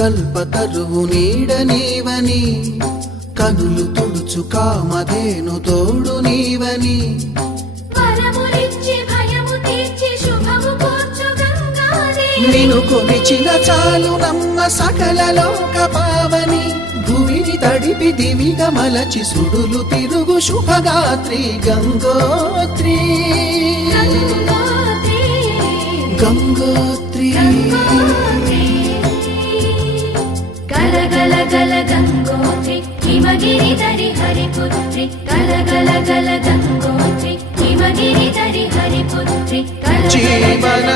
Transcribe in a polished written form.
కల్పతరువు నీడ నీవని కనులు తుడుచు కామధేను తోడు నీవని నిను కొలిచిన చాలు నమ్మ సకల లోక పావని భూమిని తడిపి దివిగా మలచి సుడులు తిరుగు శుభగాత్రి గంగోత్రి గంగోత్రి గల గల గల గంగోత్రి హిమగిరి ధరి హరిపుత్రి గల గల గల గంగోత్రి హిమగిరి ధరి హరిపుత్రి జీవన